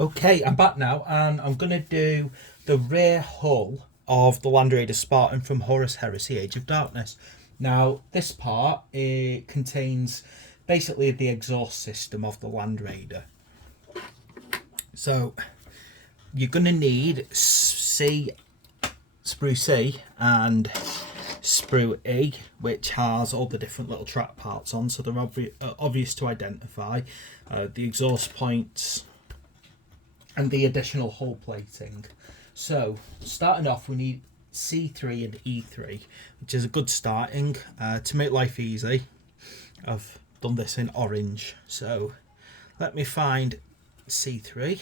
Okay, I'm back now, and I'm going to do the rear hull of the Land Raider Spartan from Horus Heresy Age of Darkness. Now, this part, it contains basically the exhaust system of the Land Raider. So, you're going to need sprue C and sprue E, which has all the different little track parts on, so they're obvious to identify. The exhaust points and the additional hull plating. So, starting off, we need C3 and E3, which is a good starting. To make life easy, I've done this in orange. So, let me find C3.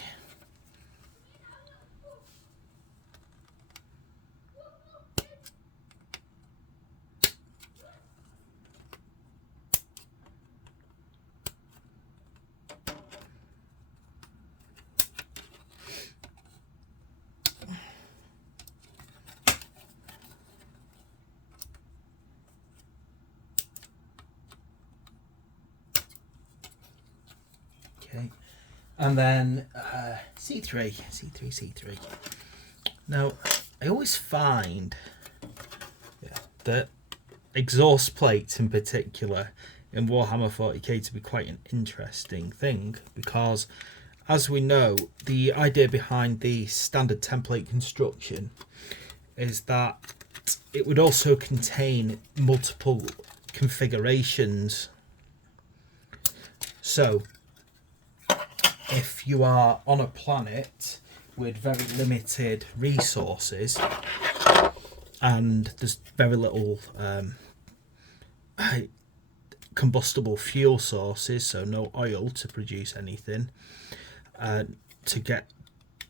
Okay, and then C3. Now, I always find that exhaust plates in particular in Warhammer 40k to be quite an interesting thing, because as we know, the idea behind the standard template construction is that it would also contain multiple configurations. So if you are on a planet with very limited resources and there's very little combustible fuel sources, so no oil to produce anything to get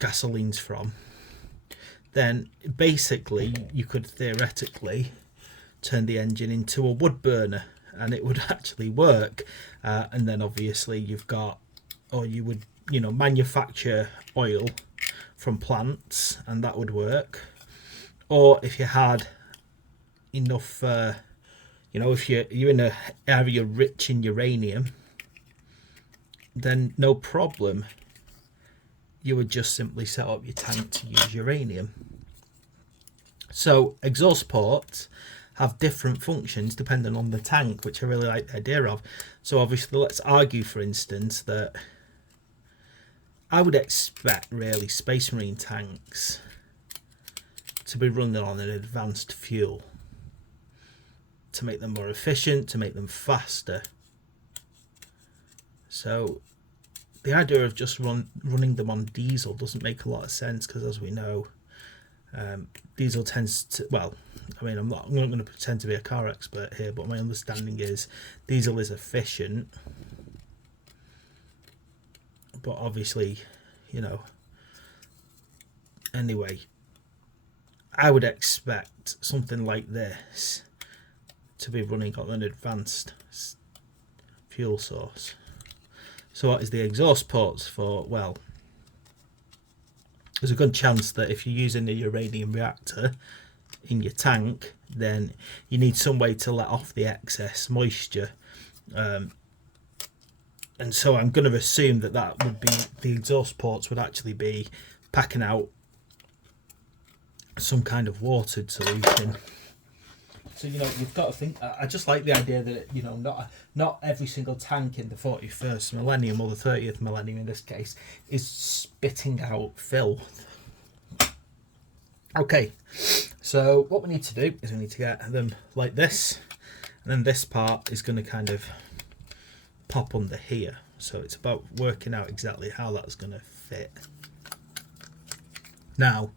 gasolines from, then basically you could theoretically turn the engine into a wood burner and it would actually work. And then obviously you've got, or you would, manufacture oil from plants and that would work. Or if you had enough, if you're in an area rich in uranium, then no problem. You would just simply set up your tank to use uranium. So exhaust ports have different functions depending on the tank, which I really like the idea of. So obviously, let's argue, for instance, that I would expect really Space Marine tanks to be running on an advanced fuel to make them more efficient, to make them faster. So the idea of just running them on diesel doesn't make a lot of sense, because as we know, diesel tends to, well, I mean, I'm not going to pretend to be a car expert here, but my understanding is diesel is efficient, but obviously, anyway, I would expect something like this to be running on an advanced fuel source. So what is the exhaust ports for? Well, there's a good chance that if you're using a uranium reactor in your tank, then you need some way to let off the excess moisture. And so I'm going to assume that would be, the exhaust ports would actually be packing out some kind of watered solution. So you've got to think. I just like the idea that not every single tank in the 41st millennium, or the 30th millennium in this case, is spitting out filth. Okay, so what we need to do is we need to get them like this, and then this part is going to kind of pop under here. So it's about working out exactly how that's going to fit. Now,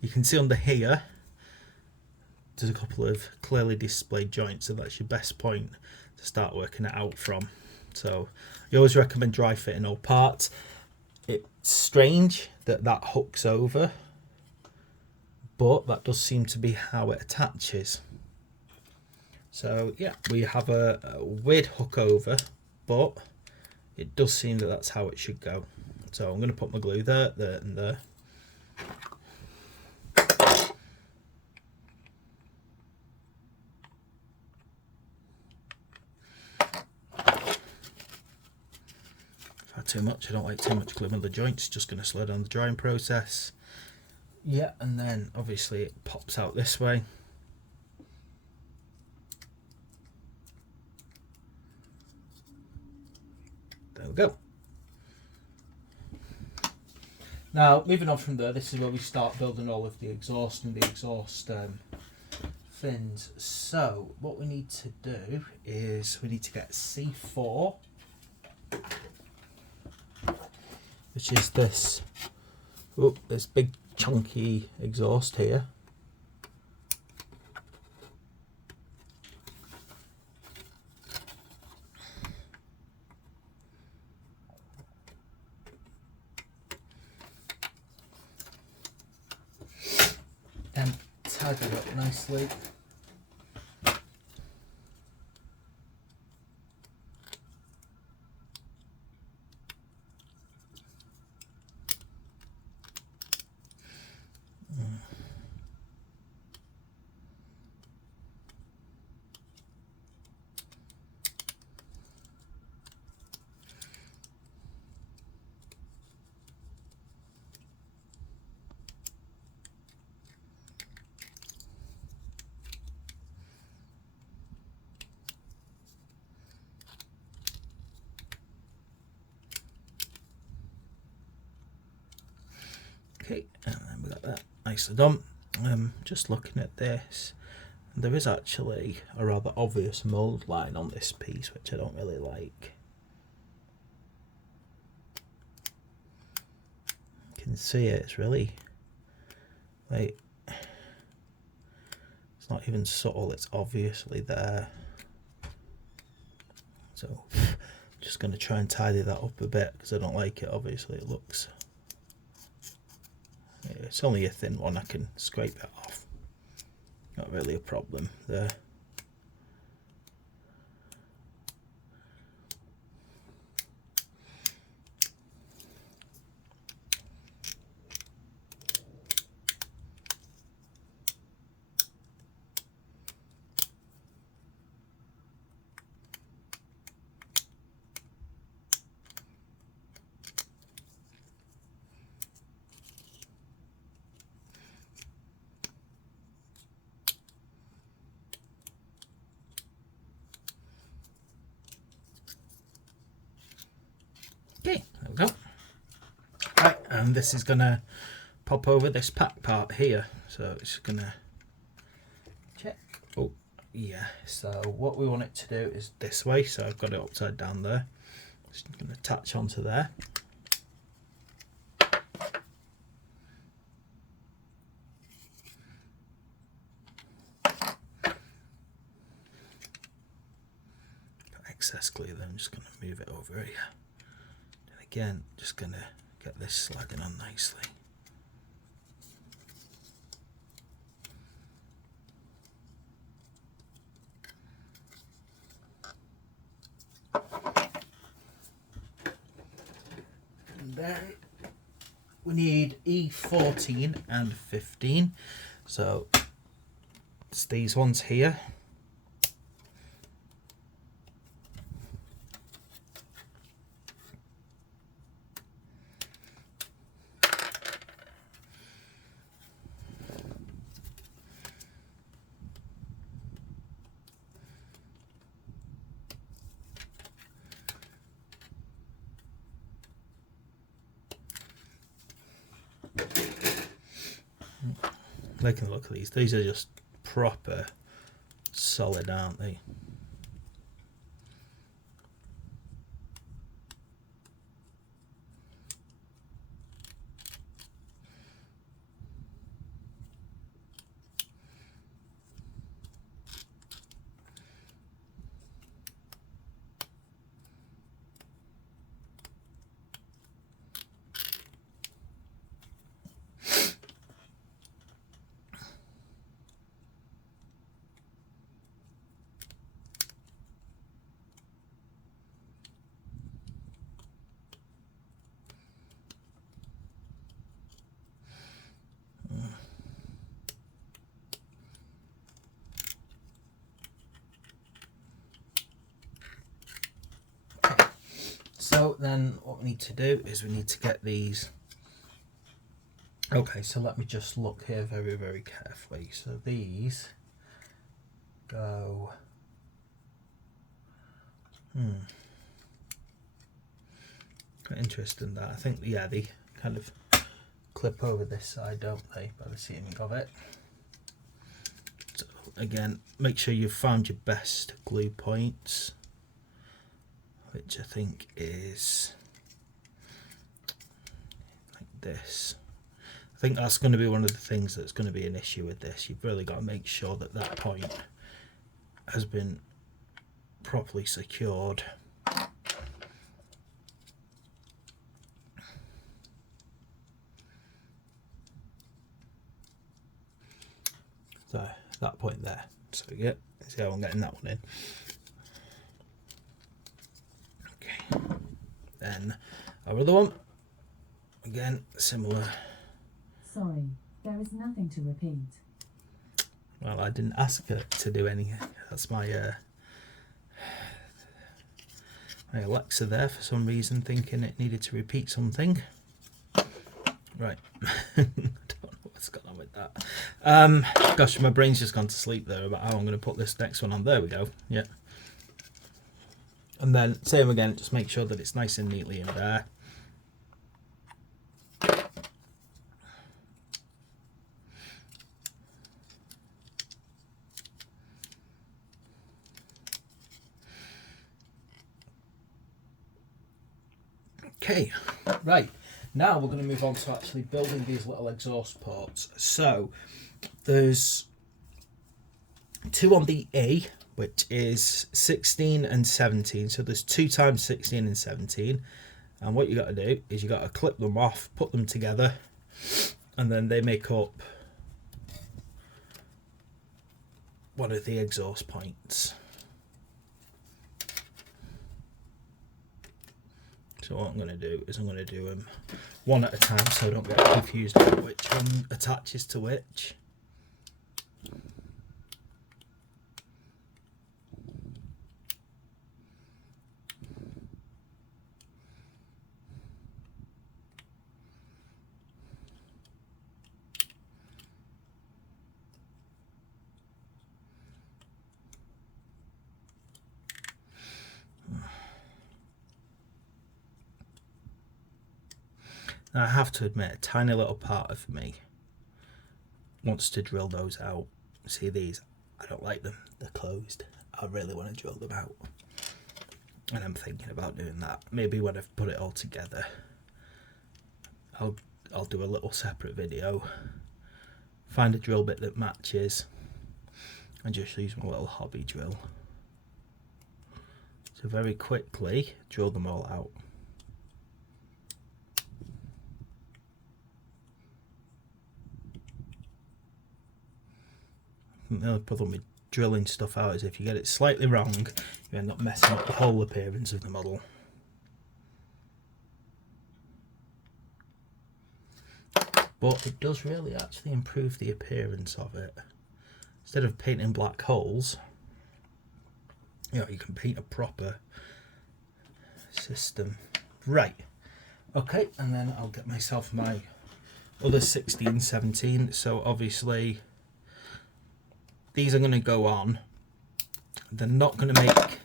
you can see under here, there's a couple of clearly displayed joints, so that's your best point to start working it out from. So you always recommend dry fitting all parts. It's strange that hooks over, but that does seem to be how it attaches. So yeah, we have a weird hook over, but it does seem that that's how it should go. So I'm going to put my glue there, there and there. that too much. I don't like too much glue on the joints. Just going to slow down the drying process. Yeah, and then obviously it pops out this way. There we go. Now, moving on from there, this is where we start building all of the exhaust and the exhaust fins. So, what we need to do is we need to get C4, which is this big chunky exhaust here. And tied it up nicely. Okay, and then we got that nicely done. Just looking at this, there is actually a rather obvious mould line on this piece, which I don't really like. You can see it, it's really, like, it's not even subtle, it's obviously there. So, just going to try and tidy that up a bit, because I don't like it, obviously it looks... It's only a thin one, I can scrape it off. Not really a problem there. Okay, there we go. Right, and this is gonna pop over this pack part here. So it's gonna check. Oh, yeah. So what we want it to do is this way. So I've got it upside down there. It's gonna attach onto there. Excess glue, then I'm just gonna move it over here. Again, just going to get this sliding on nicely. And then we need E14 and 15. So it's these ones here. Taking a look at these are just proper solid, aren't they? So then what we need to do is we need to get these. Okay, so let me just look here very, very carefully. So these go. Quite interesting that. I think, yeah, they kind of clip over this side, don't they, by the seaming of it. So again, make sure you've found your best glue points, which I think is like this. I think that's going to be one of the things that's going to be an issue with this. You've really got to make sure that that point has been properly secured. So that point there. So yeah, see how I'm getting that one in. Okay. Then our other one, again similar. Sorry, there is nothing to repeat. Well, I didn't ask her to do any. That's my my Alexa there for some reason, thinking it needed to repeat something. Right. I don't know what's going on with that. Gosh, my brain's just gone to sleep there about how I'm going to put this next one on. There we go. Yeah. And then same again, just make sure that it's nice and neatly in there. Okay, right, now we're going to move on to actually building these little exhaust ports. So there's two on the A, which is 16 and 17. So there's 2 times 16 and 17. And what you got to do is you got to clip them off, put them together, and then they make up one of the exhaust points. So what I'm going to do is I'm going to do them one at a time so I don't get confused about which one attaches to which. Now I have to admit, a tiny little part of me wants to drill those out. See these? I don't like them. They're closed. I really want to drill them out. And I'm thinking about doing that. Maybe when I've put it all together, I'll do a little separate video, find a drill bit that matches, and just use my little hobby drill. So very quickly drill them all out. The only problem with drilling stuff out is if you get it slightly wrong, you end up messing up the whole appearance of the model. But it does really actually improve the appearance of it. Instead of painting black holes, you know, you can paint a proper system. Right. Okay, and then I'll get myself my other 16, 17. So obviously these are going to go on. They're not going to make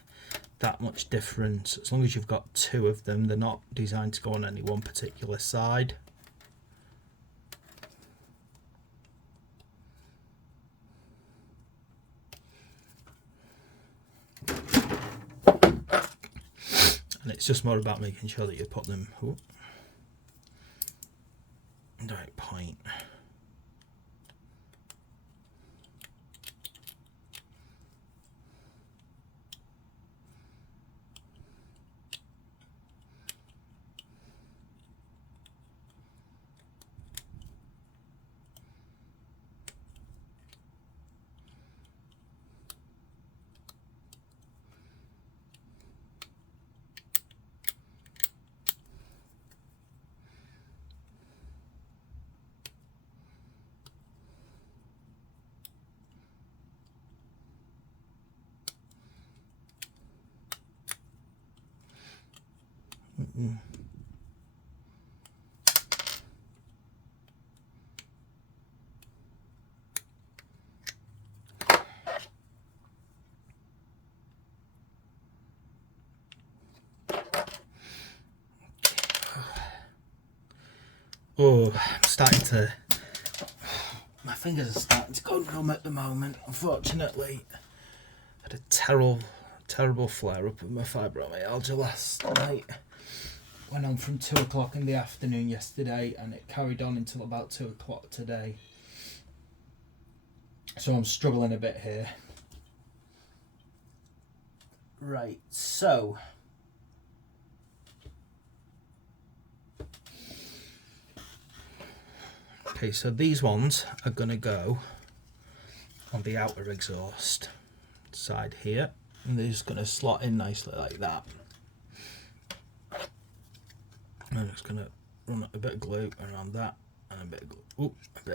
that much difference as long as you've got 2 of them. They're not designed to go on any one particular side. And it's just more about making sure that you put them in the right point. Oh, I'm starting to... My fingers are starting to go numb at the moment, unfortunately. I had a terrible flare-up of my fibromyalgia last night. Went on from 2 o'clock in the afternoon yesterday, and it carried on until about 2 o'clock today. So I'm struggling a bit here. Right, so... Okay, so these ones are going to go on the outer exhaust side here, and they're just going to slot in nicely like that. I'm just going to run a bit of glue around that, and a bit of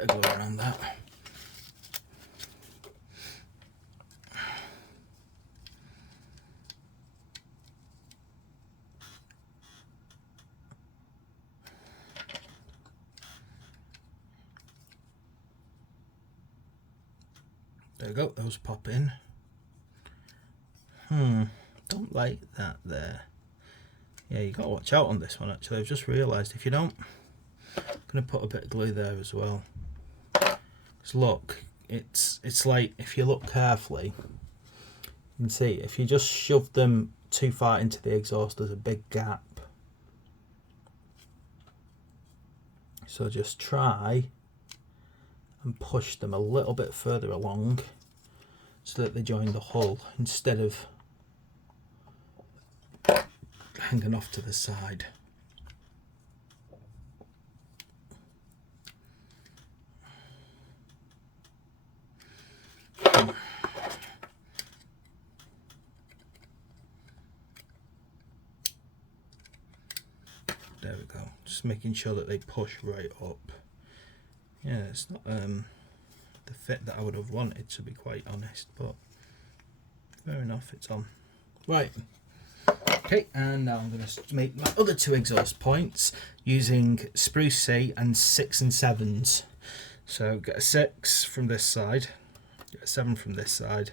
glue around that. There we go, those pop in. Don't like that there. Yeah, you gotta watch out on this one actually. I've just realised if you don't, I'm gonna put a bit of glue there as well. Because look, it's like, if you look carefully, you can see if you just shove them too far into the exhaust, there's a big gap. So just try and push them a little bit further along so that they join the hull instead of hanging off to the side. There we go, just making sure that they push right up. Yeah, it's not the fit that I would have wanted, to be quite honest, but fair enough, it's on. Right, okay, and now I'm going to make my other 2 exhaust points using spruce C and 6 and 7s. So get a 6 from this side, get a 7 from this side.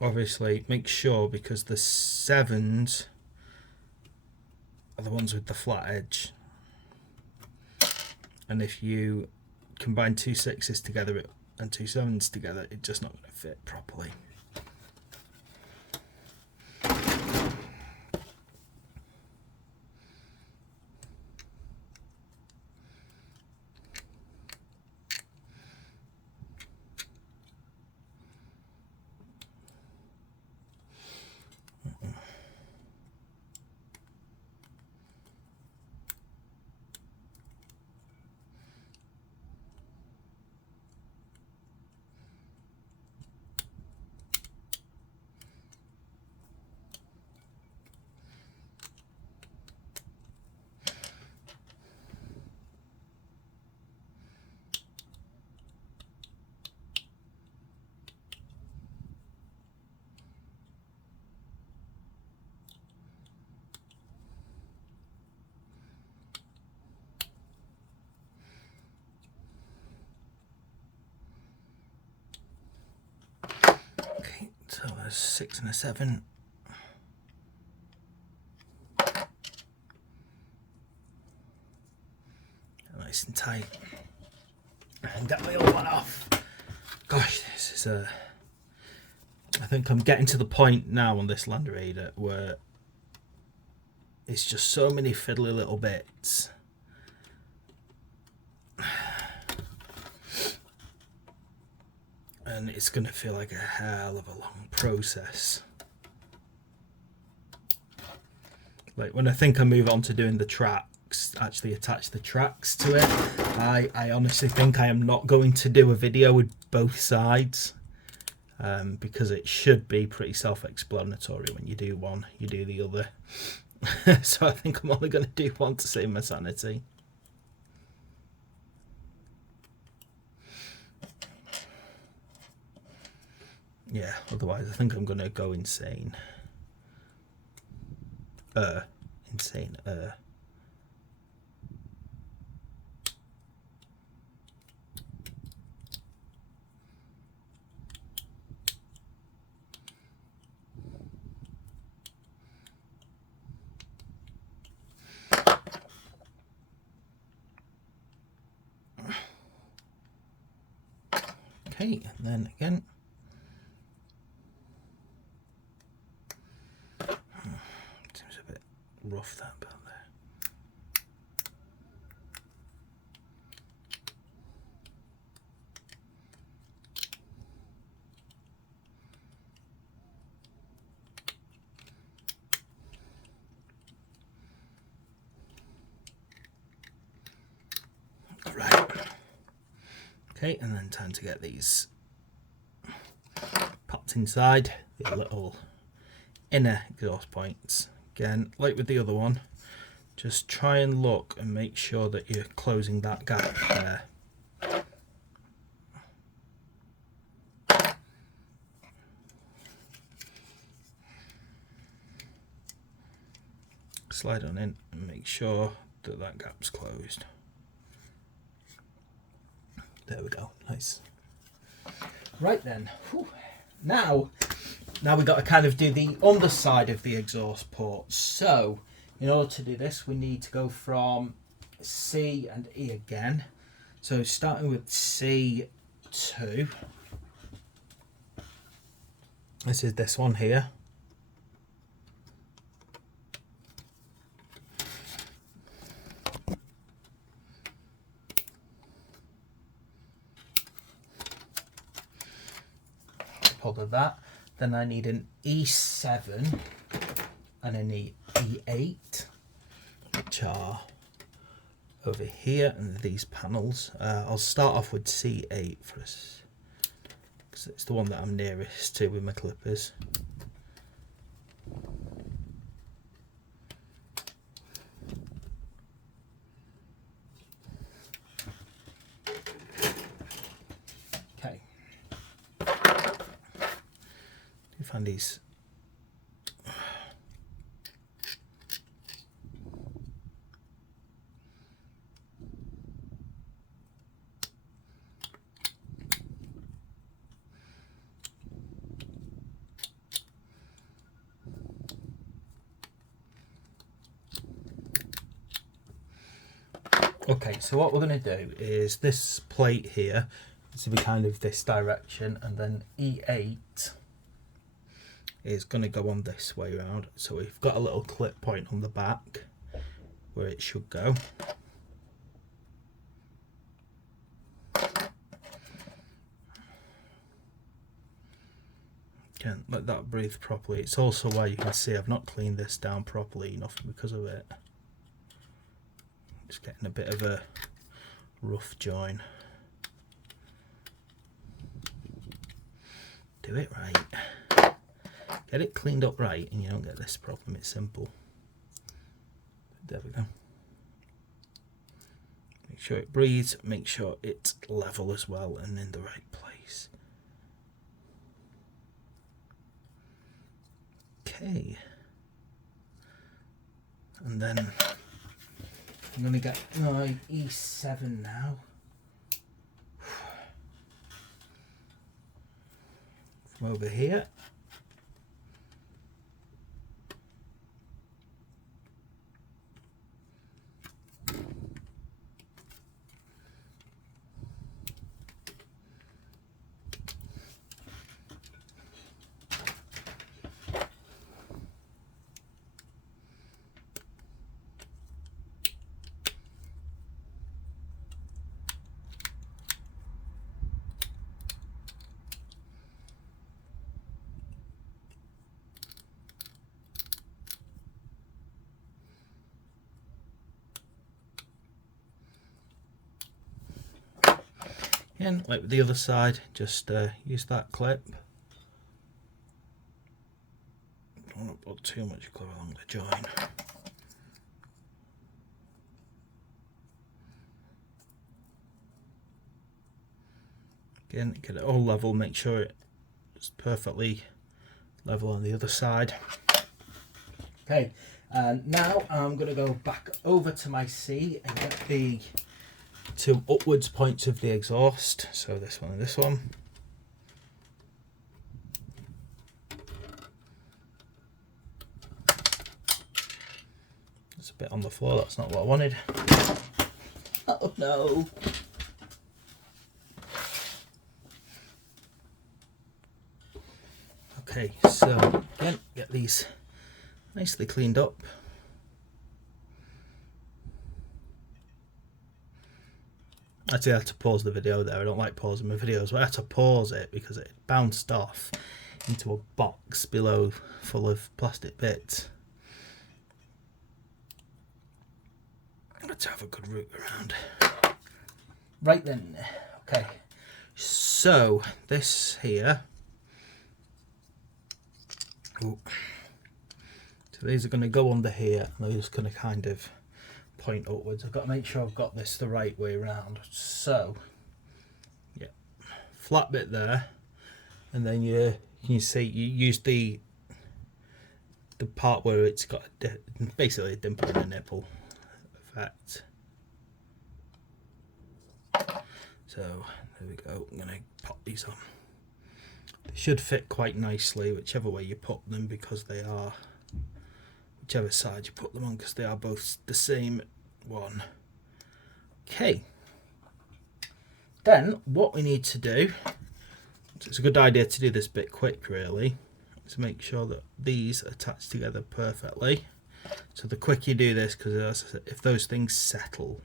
Obviously make sure, because the 7s are the ones with the flat edge, and if you combine 2 6s together and 2 7s together, it's just not going to fit properly. So there's 6 and a 7. Nice and tight. And get my other one off. Gosh, this is a... I think I'm getting to the point now on this Land Raider where it's just so many fiddly little bits. And it's going to feel like a hell of a long process. Like when I think I move on to doing the tracks, actually attach the tracks to it, I honestly think I am not going to do a video with both sides, because it should be pretty self-explanatory. When you do one, you do the other. So I think I'm only going to do one to save my sanity. Yeah, otherwise I think I'm going to go insane. insane. Okay, and then again. Seems a bit rough that bit there. Right. Okay, and then time to get these popped inside the little inner exhaust points. Again, like with the other one, just try and look and make sure that you're closing that gap there. Slide on in and make sure that that gap's closed. There we go, nice. Right then, whew. Now we've got to kind of do the underside of the exhaust port. So in order to do this, we need to go from C and E again. So starting with C2, this is this one here. Hold of that. Then I need an E7 and an E8, which are over here, and these panels. I'll start off with C8 for us, because it's the one that I'm nearest to with my clippers. Okay. You find these. Okay, so what we're going to do is this plate here is to be kind of this direction, and then E8 is going to go on this way around. So we've got a little clip point on the back where it should go. Again, let that breathe properly. It's also why you can see I've not cleaned this down properly enough because of it. Just getting a bit of a rough join. Do it right. Get it cleaned up right and you don't get this problem. It's simple. There we go. Make sure it breathes, make sure it's level as well and in the right place. Okay. And then I'm going to get my E7 now. From over here. And like with the other side, just use that clip. Don't want to put too much glue along the join. Again, get it all level, make sure it's perfectly level on the other side. Okay, And now I'm going to go back over to my C and get the two upwards points of the exhaust. So this one and this one. There's a bit on the floor, that's not what I wanted. Oh no. Okay, so again, get these nicely cleaned up. Actually, I had to pause the video there. I don't like pausing my videos, but I had to pause it because it bounced off into a box below full of plastic bits. Let's have a good route around. Right then, okay. So this here. Ooh. So these are going to go under here, and they're just going to kind of point upwards. I've got to make sure I've got this the right way around. So, yeah, flat bit there, and then you see you use the part where it's got basically a dimple and a nipple effect. So there we go. I'm going to pop these on. They should fit quite nicely whichever way you put them, because they are, whichever side you put them on, because they are both the same one. Okay, then what we need to do, it's a good idea to do this bit quick really, to make sure that these attach together perfectly. So the quicker you do this, because if those things settle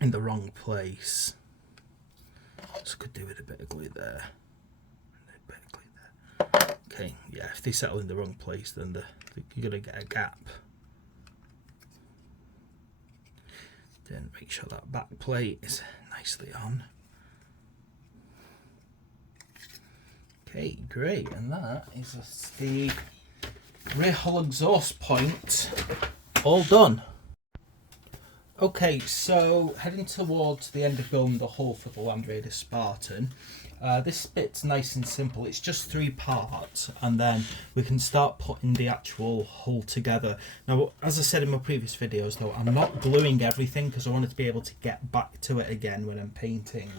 in the wrong place, just could do with a bit of glue there. A bit of glue there. Okay, yeah, if they settle in the wrong place, then you're going to get a gap. Then make sure that back plate is nicely on. Okay, great, and that is the rear hull exhaust point all done. Okay, so heading towards the end of building the hull for the Land Raider Spartan. This bit's nice and simple. It's just 3 parts, and then we can start putting the actual hull together. Now, as I said in my previous videos though, I'm not gluing everything because I wanted to be able to get back to it again when I'm painting.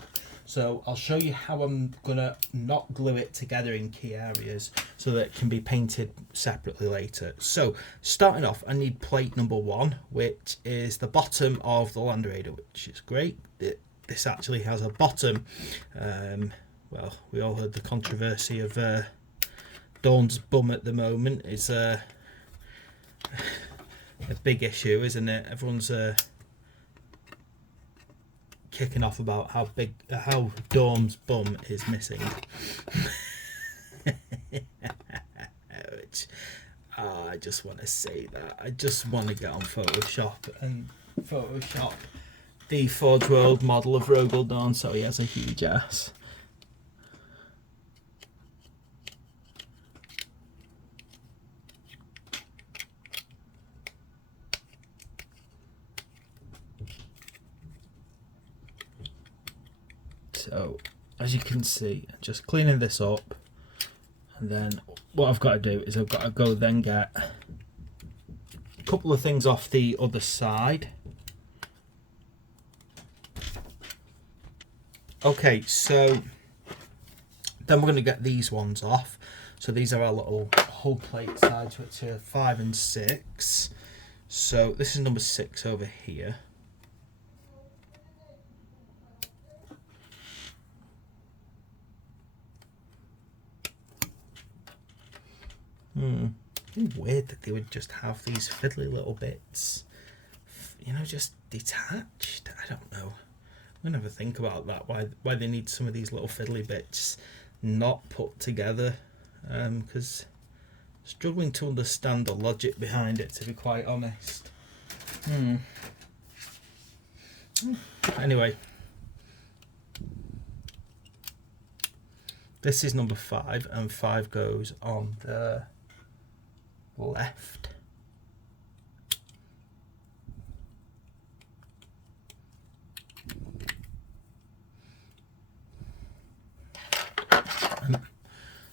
So I'll show you how I'm gonna not glue it together in key areas so that it can be painted separately later. So starting off, I need plate number 1, which is the bottom of the Land Raider, which is great. This actually has a bottom. Well, we all heard the controversy of Dawn's bum at the moment. It's a big issue, isn't it? Everyone's kicking off about how Dawn's bum is missing. Which, I just want to say that. I just want to get on Photoshop and Photoshop the Forge World model of Rogel Dawn so he has a huge ass. So as you can see, I'm just cleaning this up, and then what I've got to do is I've got to go then get a couple of things off the other side. Okay, so then we're going to get these ones off. So these are our little hull plate sides, which are 5 and 6. So this is number 6 over here. It's weird that they would just have these fiddly little bits, you know, just detached. I don't know. I never think about that. Why they need some of these little fiddly bits not put together? Because struggling to understand the logic behind it, to be quite honest. Anyway, this is number 5, and 5 goes on the left.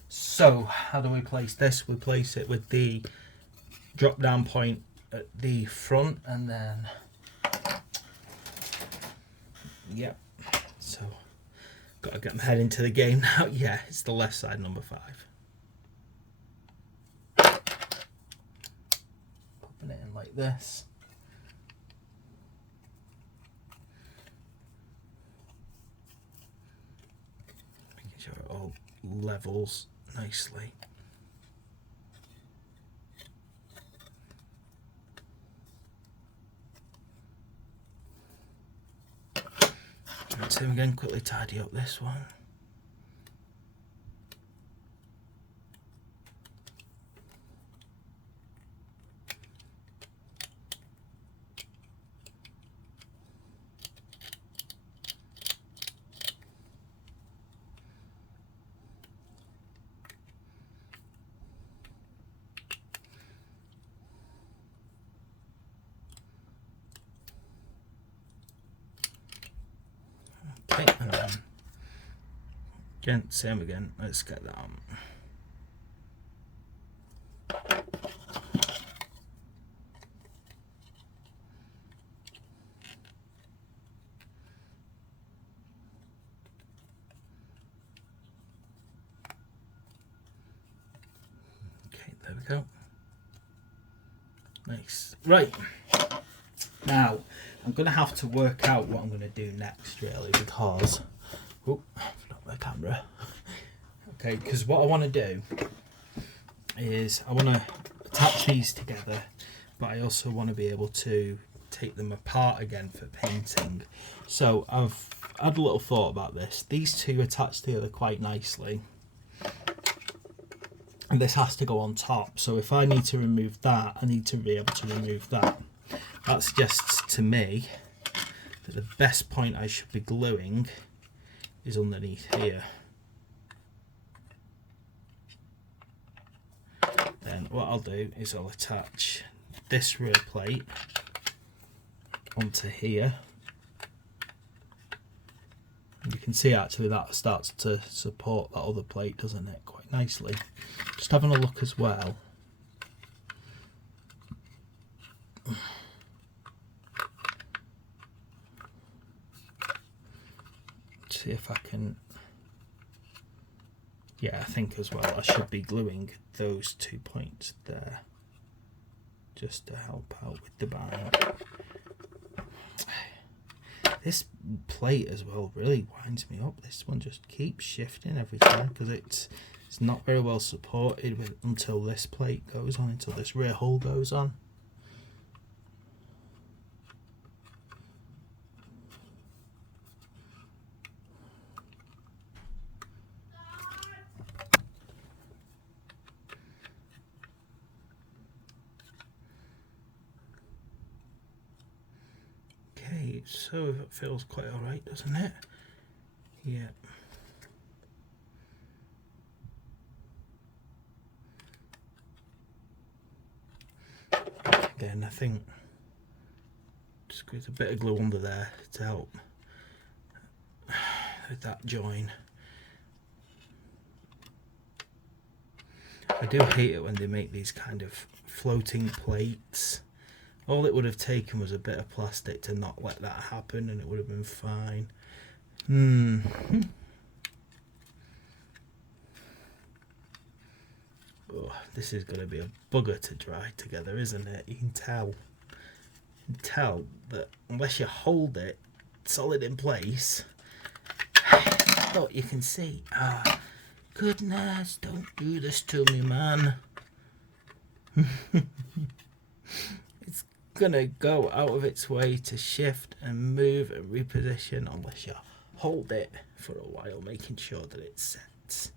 So how do we place this? We place it with the drop down point at the front, and then yep. So got to get my head into the game now. Yeah, it's the left side, number 5. Popping it in like this. Making sure it all levels nicely. Same again, quickly tidy up this one. Okay, and then again, same again. Let's get that on. Okay, there we go. Nice. Right. Now, I'm going to have to work out what I'm going to do next, really, because... Oh, not my camera. Okay, because what I want to do is I want to attach these together, but I also want to be able to take them apart again for painting. So I've had a little thought about this. These two attach together quite nicely. And this has to go on top. So if I need to remove that, I need to be able to remove that. That suggests to me that the best point I should be gluing is underneath here. Then what I'll do is I'll attach this rear plate onto here. And you can see actually that starts to support that other plate, doesn't it, quite nicely. Just having a look as well. See if I can, yeah, I think as well I should be gluing those 2 points there just to help out with the bind. This plate as well really winds me up. This one just keeps shifting every time because it's not very well supported until this plate goes on, until this rear hull goes on. So it feels quite alright, doesn't it? Yeah. Again, I think just squeeze a bit of glue under there to help with that join. I do hate it when they make these kind of floating plates. All it would have taken was a bit of plastic to not let that happen and it would have been fine. Oh, this is going to be a bugger to dry together, isn't it? You can tell. You can tell that unless you hold it solid in place, look, you can see. Ah, goodness, don't do this to me, man. It's gonna go out of its way to shift and move and reposition unless you hold it for a while, making sure that it sets.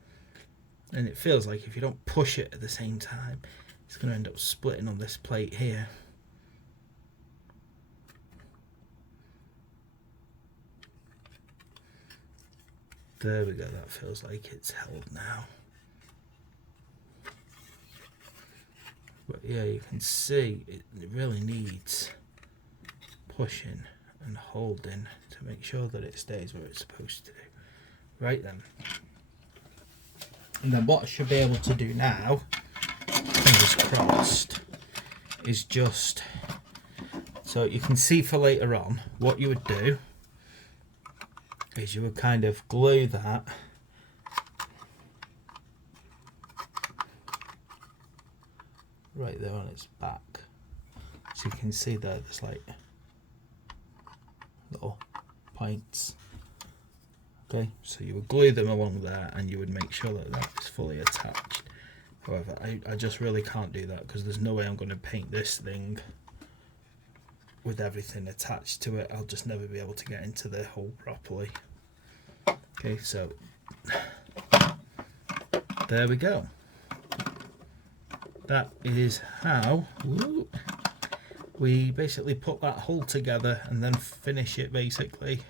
And it feels like if you don't push it at the same time, it's going to end up splitting on this plate here. There we go, that feels like it's held now. But yeah, you can see it really needs pushing and holding to make sure that it stays where it's supposed to do. Right then. And then what I should be able to do now, fingers crossed, is just, so you can see for later on, what you would do is you would kind of glue that right there on its back. So you can see there, there's like little points. Okay, so you would glue them along there and you would make sure that that is fully attached. However, I just really can't do that because there's no way I'm going to paint this thing with everything attached to it. I'll just never be able to get into the hole properly. Okay, so there we go. That is how we basically put that hole together and then finish it, basically.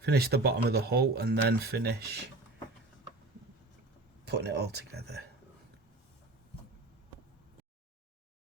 Finish the bottom of the hole and then finish putting it all together.